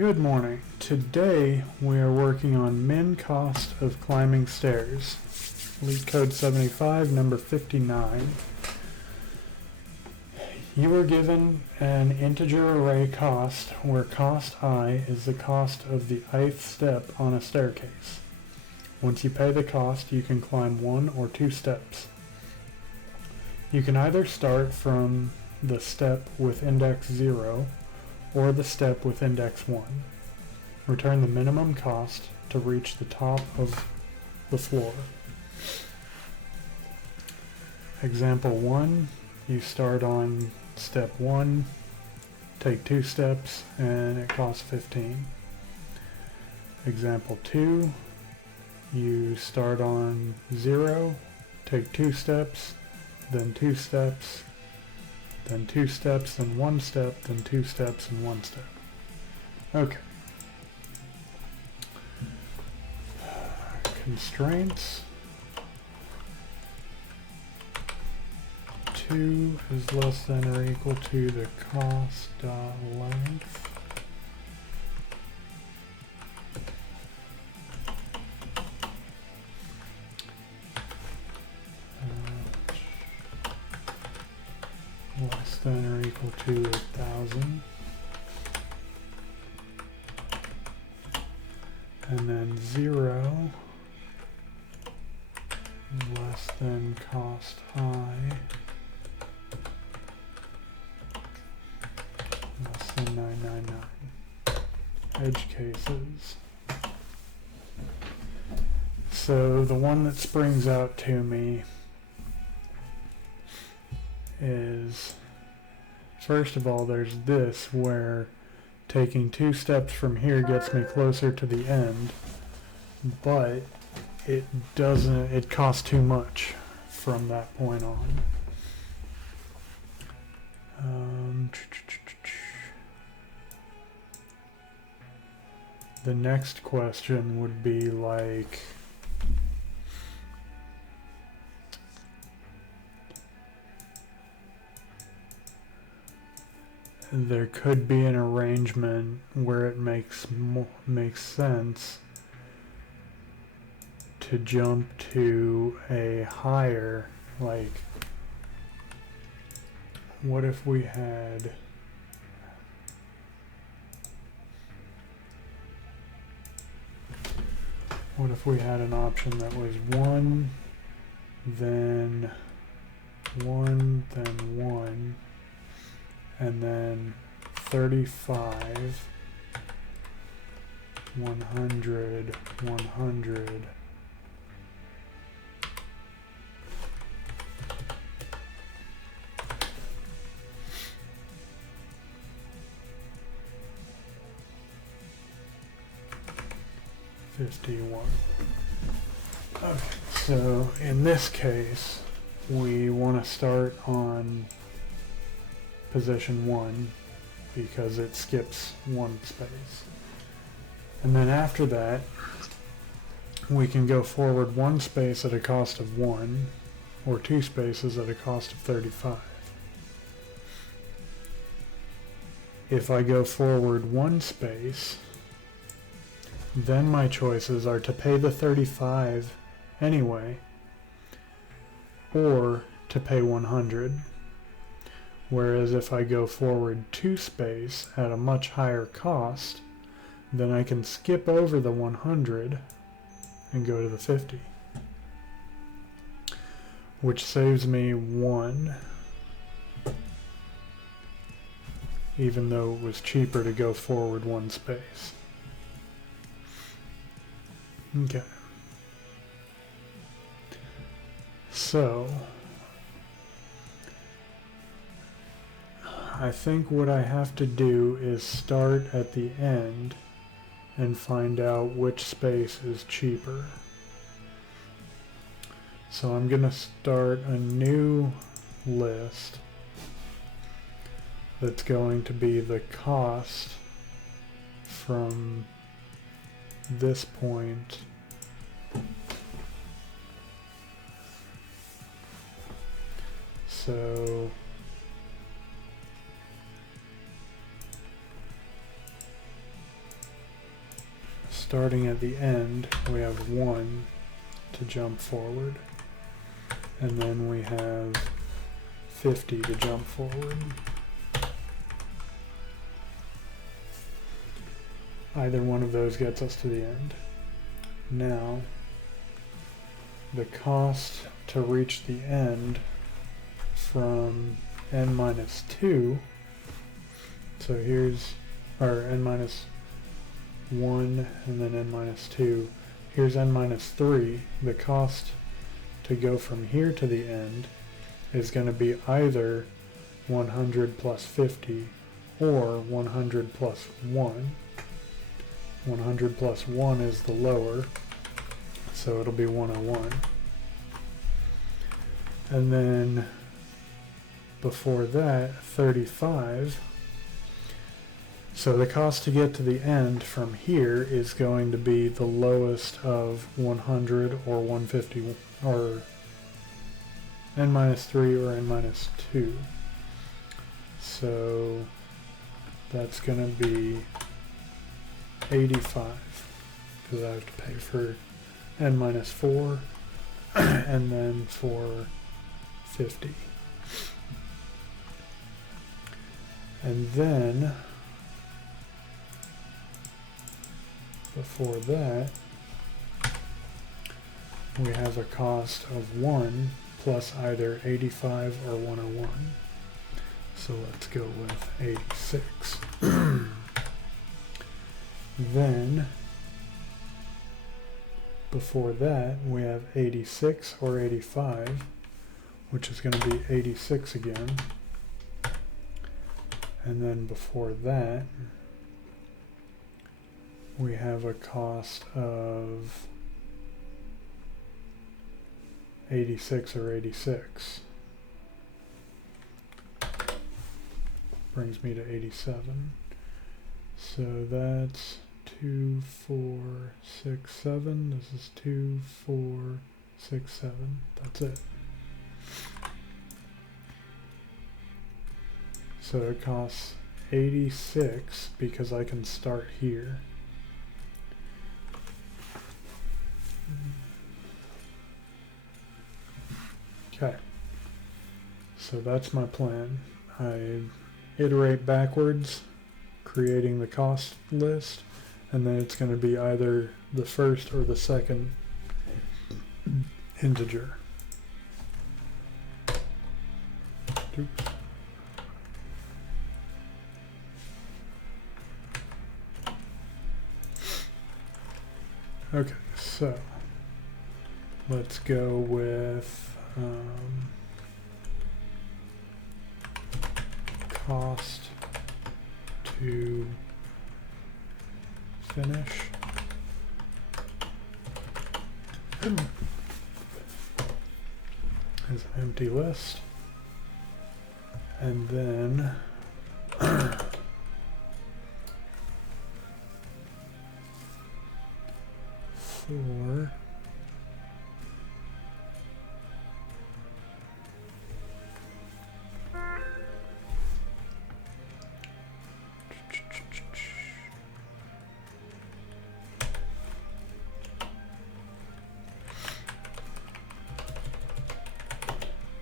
Good morning. Today we are working on min cost of climbing stairs. LeetCode 75, number 59. You are given an integer array cost where cost I is the cost of the ith step on a staircase. Once you pay the cost, you can climb 1 or 2 steps. You can either start from the step with index 0 or the step with index 1. Return the minimum cost to reach the top of the floor. Example 1, you start on step 1, take 2 steps, and it costs 15. Example 2, you start on 0, take 2 steps, then 2 steps, then 2 steps, then 1 step, then 2 steps, and 1 step. Okay. Constraints. 2 is less than or equal to the cost dot length. Less than or equal to 1,000. And then 0 is less than cost I, less than 999. Edge cases. So the one that springs out to me is, first of all, there's this where taking 2 steps from here gets me closer to the end, but it costs too much from that point on. The next question would be like, there could be an arrangement where it makes sense to jump to a higher, like, what if we had an option that was 1, then 1, then 1, and then 35, 100, 100, $51. Okay, so in this case, we want to start on position 1 because it skips 1 space. And then after that, we can go forward 1 space at a cost of 1 or 2 spaces at a cost of 35. If I go forward 1 space, then my choices are to pay the 35 anyway or to pay 100. Whereas if I go forward 2 space at a much higher cost, then I can skip over the 100 and go to the 50, which saves me 1, even though it was cheaper to go forward 1 space. Okay. So I think what I have to do is start at the end and find out which space is cheaper. So I'm going to start a new list that's going to be the cost from this point so starting at the end, we have 1 to jump forward, and then we have 50 to jump forward. Either one of those gets us to the end. Now, the cost to reach the end from n minus 2, so here's our n minus 1 and then n minus 2, here's n minus 3, the cost to go from here to the end is going to be either 100 plus 50 or 100 plus 1. 100 plus 1 is the lower, so it'll be 101. And then before that, 35. So the cost to get to the end from here is going to be the lowest of 100 or 150 or n minus 3 or n minus 2. So that's going to be 85 because I have to pay for n minus 4 and then for 50. And then before that, we have a cost of 1 plus either 85 or 101. So let's go with 86. Then before that, we have 86 or 85, which is going to be 86 again. And then before that, we have a cost of 86 or 86. Brings me to 87. So that's 2, 4, 6, 7. This is 2, 4, 6, 7. That's it. So it costs 86 because I can start here. Okay. So that's my plan. I iterate backwards, creating the cost list, and then it's going to be either the first or the second integer. Oops. Okay, so let's go with cost to finish. As an empty list. And then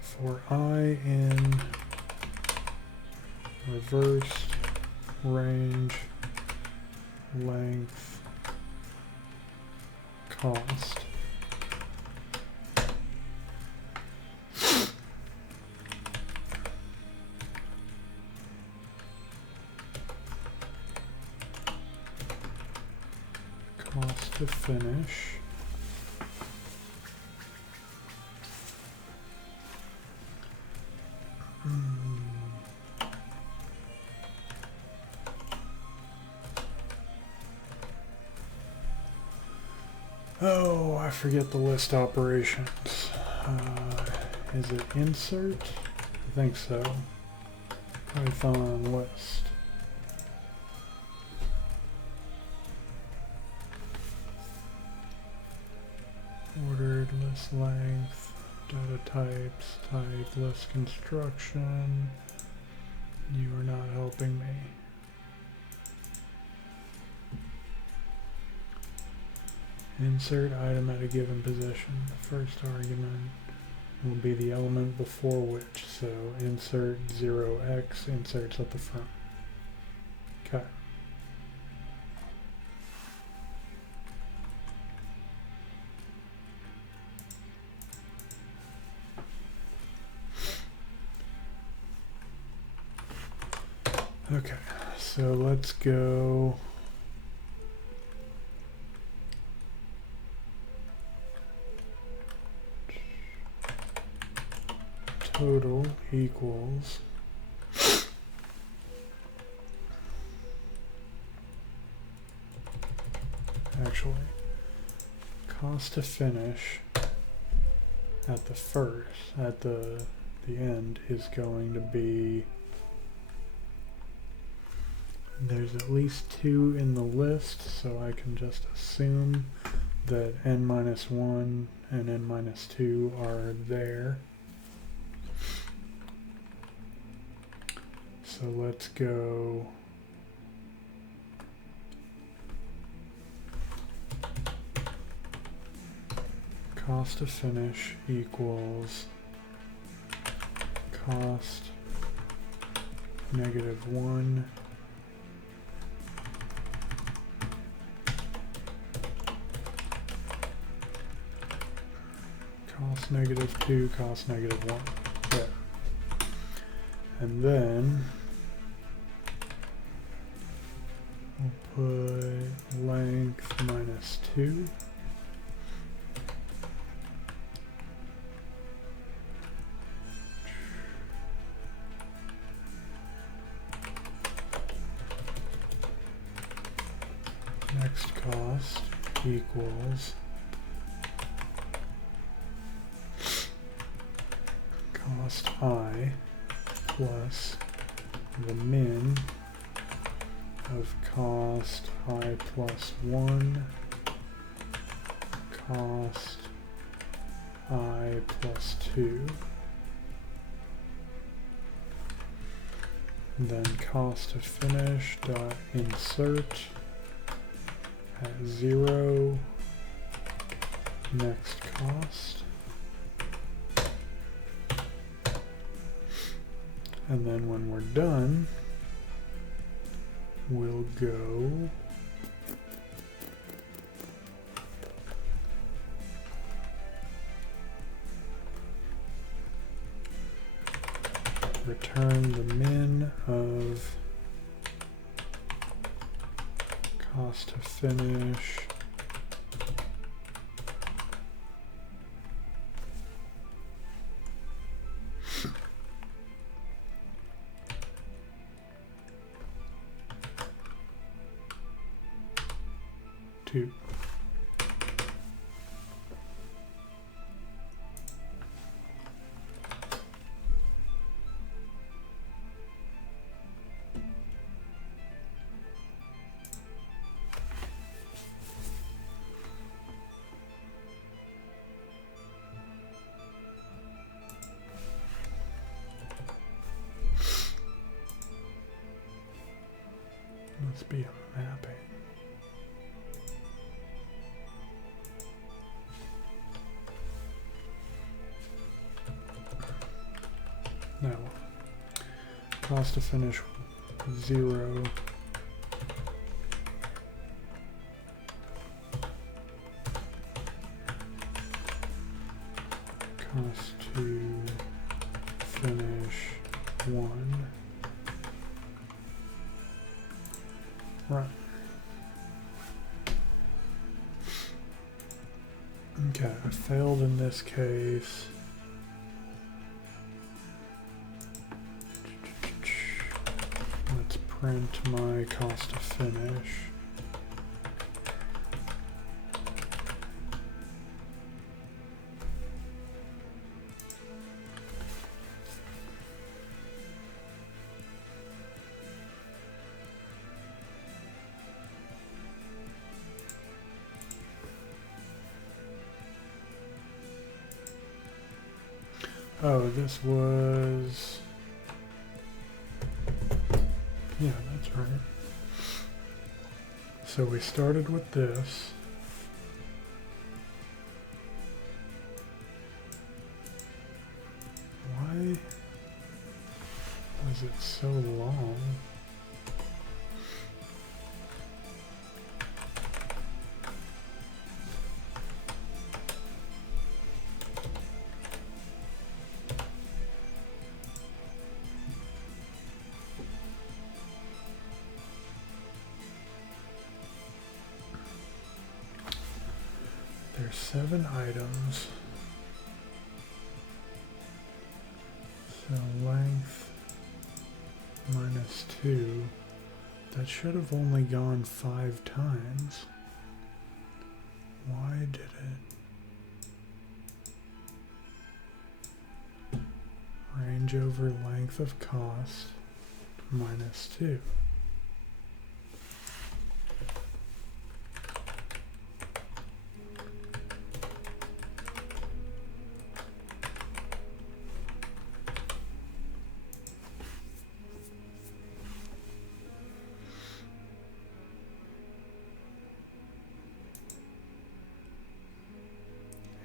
for I in reversed range length cost. Cost to finish. Oh, I forget the list operations. Is it insert? I think so. Python list. Ordered list length, data types, type, list construction. You are not helping me. Insert item at a given position. The first argument will be the element before which, so insert 0x inserts at the front. Okay. Okay, so let's go total equals actually cost to finish at the end is going to be, there's at least 2 in the list, so I can just assume that n-1 and n-2 are there. So let's go cost to finish equals cost -1 cost -2 cost -1. There. And then we'll put length -2. Next cost equals cost I plus the min of cost I plus 1 cost I plus 2, then cost to finish dot insert at 0 next cost, and then when we're done we'll go return the min of cost to finish to must be a mapping. Now, cost to finish 0, cost to finish 1, right. Okay, I failed in this case. Let's print my cost to finish. Oh, this was, yeah, that's right. So we started with this, is it so long? There's 7 items. So length minus 2. That should have only gone 5 times. Why did it? Range over length of cost minus 2.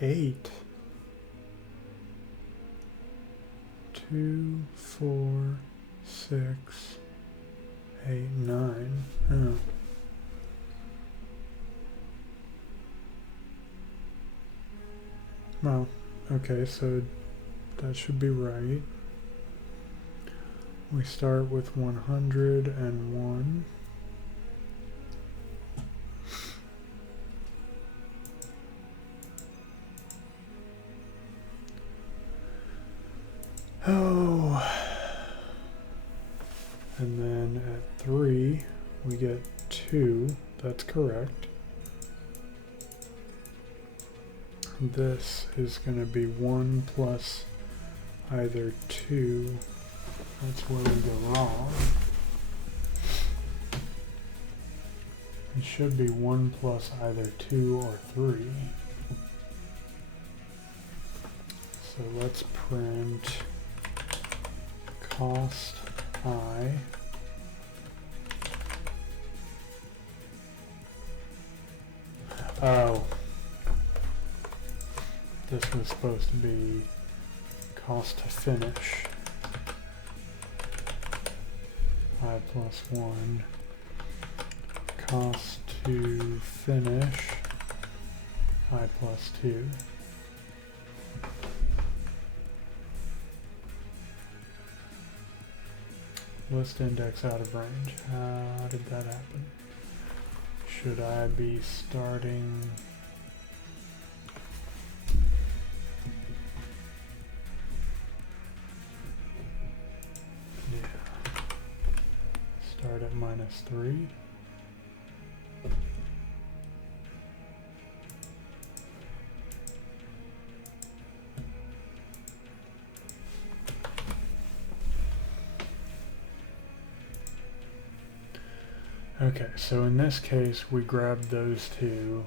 Eight. 2, 4, 6, 8, 9. Oh. Well, okay, so that should be right. We start with 101. Oh, and then at 3 we get 2. That's correct. This is going to be 1 plus either 2. That's where we go wrong. It should be 1 plus either 2 or 3. So let's print cost I. Oh, this was supposed to be cost to finish. I plus 1. Cost to finish. I plus 2. List index out of range. How did that happen? Should I be starting? Yeah. Start at minus 3. Okay, so in this case, we grab those two,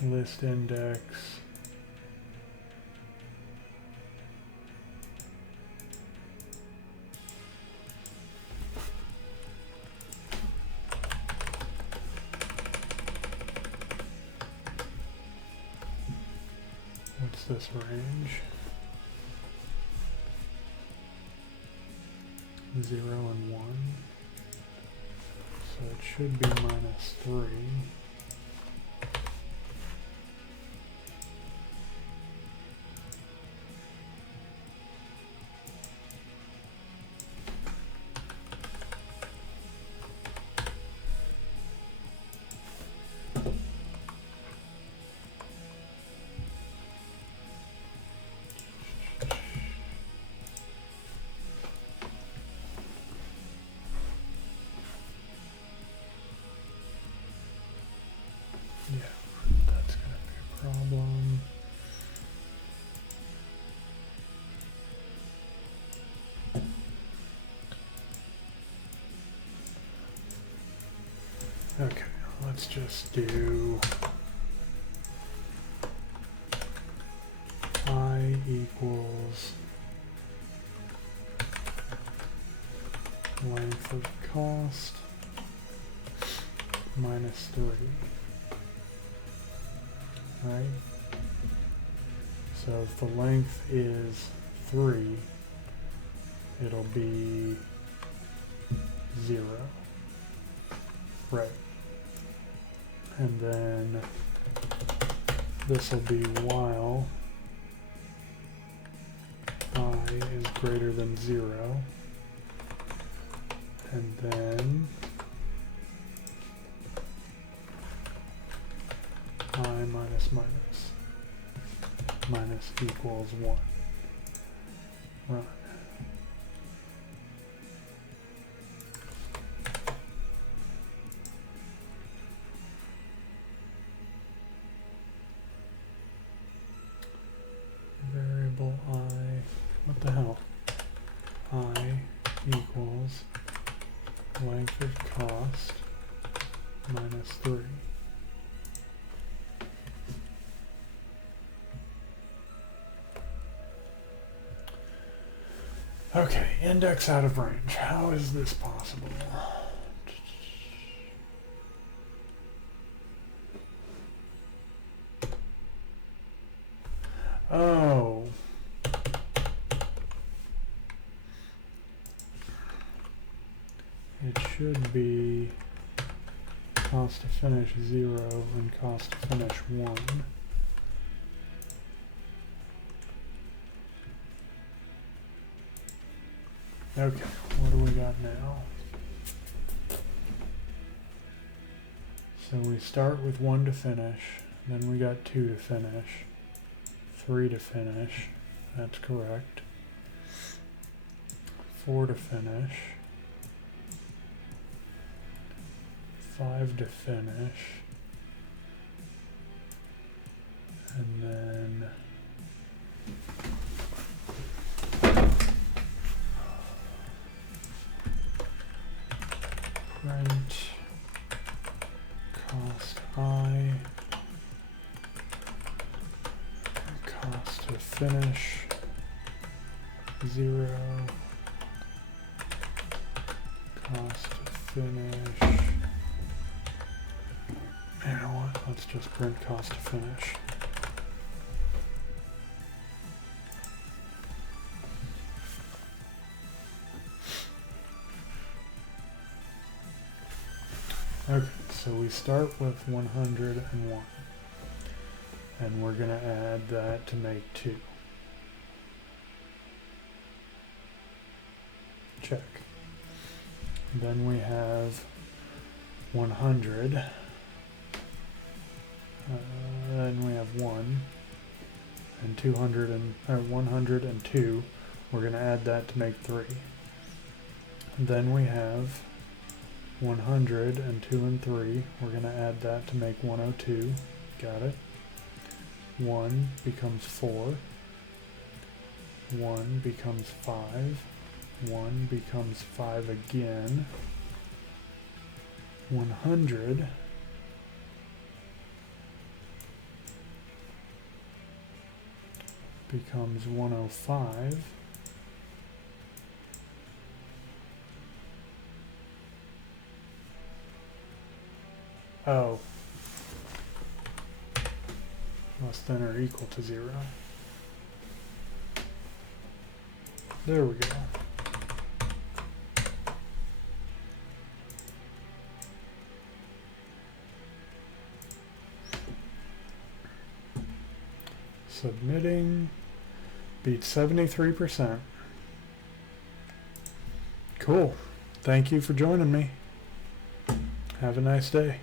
list index, what's this range? 0 and 1. So it should be minus 3. Yeah, that's going to be a problem. Okay, let's just do I equals length of cost minus 3. Right? So if the length is 3, it'll be 0. Right. And then this will be while I is greater than 0. And then I minus equals 1. Right. Variable I, what the hell? I equals length of cost minus 3. Okay, index out of range. How is this possible? Oh. It should be cost to finish 0 and cost to finish 1. Okay, what do we got now? So we start with 1 to finish, then we got 2 to finish, 3 to finish, that's correct, 4 to finish, 5 to finish, and then print cost I, cost to finish 0, cost to finish, you know what, let's just print cost to finish. Okay, so we start with 101, and we're going to add that to make 2. Check. Then we have 100, then we have 1, and 102, we're going to add that to make 3. Then we have 100 and 2 and 3, we're going to add that to make 102, got it. 1 becomes 4, 1 becomes 5, 1 becomes 5 again, 100 becomes 105, oh, less than or equal to 0. There we go. Submitting, beat 73%. Cool. Thank you for joining me. Have a nice day.